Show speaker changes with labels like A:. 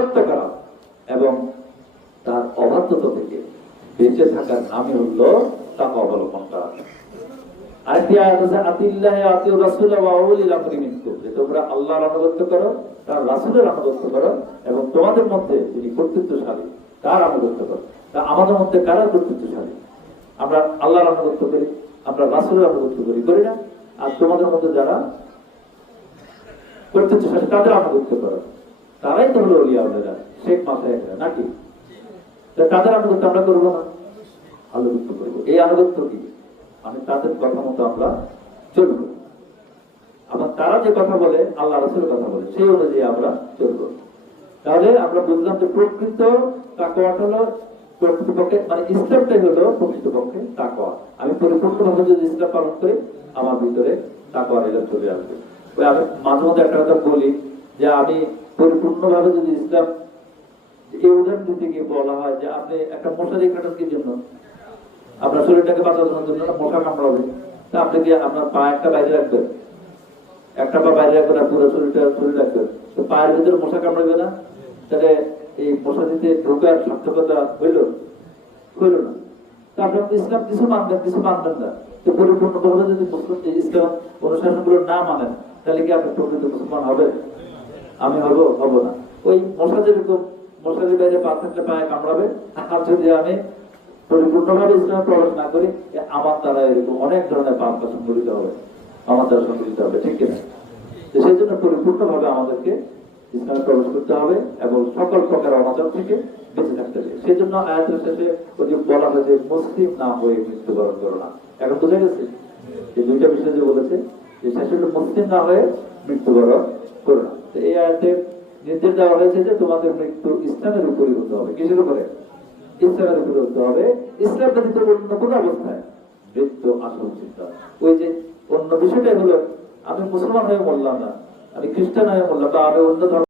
A: হত্যা করা এবং তার অবাধ্যতা থেকে বেঁচে থাকার নামই হলো তাকে অবলম্বন করা। তোমাদের মধ্যে আমাদের মধ্যে আমরা আল্লাহর করি, আমরা রাসূলের করি না। আর তোমাদের মধ্যে যারা কর্তৃত্বশালী, তাদের আনুগত্য করো। তারাই তো হলো অলিয়া উলিয়া শেখ মাথায় নাকি? তাদের আনুগত্য আমরা করব না? আনুগত্য করব। এই আনুগত্য কি? আমি তাদের কথা মতো আমরা চলবো। আবার তারা যে কথা বলে, আল্লাহ রসুলের কথা বলে, সেই অনুযায়ী আমরা চলবো। তাহলে আমরা বুঝলাম যে প্রকৃত তাকওয়াটা হলো প্রকৃতপক্ষে মানে ইসলামটাই হলো প্রকৃতপক্ষে তাকওয়া। আমি পরিপূর্ণভাবে যদি ইসলাম পালন করি, আমার ভিতরে তাকওয়া এলাম চলে আসবে। ওই আমি মাঝে মধ্যে একটা কথা বলি, যে আমি পরিপূর্ণভাবে যদি ইসলাম এই উদাহরণ দিতে গিয়ে বলা হয় যে আপনি একটা মশারি কাটার কি জন্য? আপনার শরীরটাকে বাঁচানোর জন্য মশা কামড়াবে তা আপনি কি আপনার পা একটা বাইরে রাখবেন? একটা পা বাইরে রাখবেন পুরো শরীরটা শরীর রাখবেন। তো পায়ের ভিতরে মশা কামড়াবে না? তাহলে এই মশা দিতে ঢোকার সার্থকতা হইল হইল না। তারপর আপনি ইসলাম কিছু মানবেন কিছু মানবেন না। তো পরিপূর্ণভাবে যদি মুসলিম ইসলাম অনুশাসনগুলো না মানেন, তাহলে কি আপনি প্রকৃত মুসলমান হবেন? আমি হব হব না। ওই মশা যেরকম মশারির বাইরে পা থাকলে পায়ে কামড়াবে, আর যদি আমি পরিপূর্ণভাবে ইসলামে প্রবেশ না করি আমার দ্বারা এরকম অনেক ধরনের পাপ সংগঠিত হবে, আমার দ্বারা সংগঠিত হবে, ঠিক কিনা? সেই জন্য পরিপূর্ণভাবে আমাদেরকে ইসলামে প্রবেশ করতে হবে এবং সকল প্রকার অনাচার থেকে বেঁচে থাকতে হবে। সেই জন্য আয়াতের শেষে ওই যে বলা হয়েছে, মুসলিম না হয়ে মৃত্যুবরণ করো না। এখন বোঝা গেছে এই দুইটা বিষয় যে বলেছে, যে শেষে মুসলিম না হয়ে মৃত্যুবরণ করো না। এই আয়াতে নির্দেশ দেওয়া হয়েছে যে তোমাদের মৃত্যু ইসলামের উপরে হতে হবে। কিসের উপরে? ইসলামের উপরে হতে হবে। ইসলাম ব্যতীত অন্য কোন অবস্থায় মৃত্যু আসল চিন্তা। ওই যে অন্য বিষয়টাই হলো, আমি মুসলমান হয়ে বললাম না, আমি খ্রিস্টান হয়ে বললাম বা আমি অন্য ধর্ম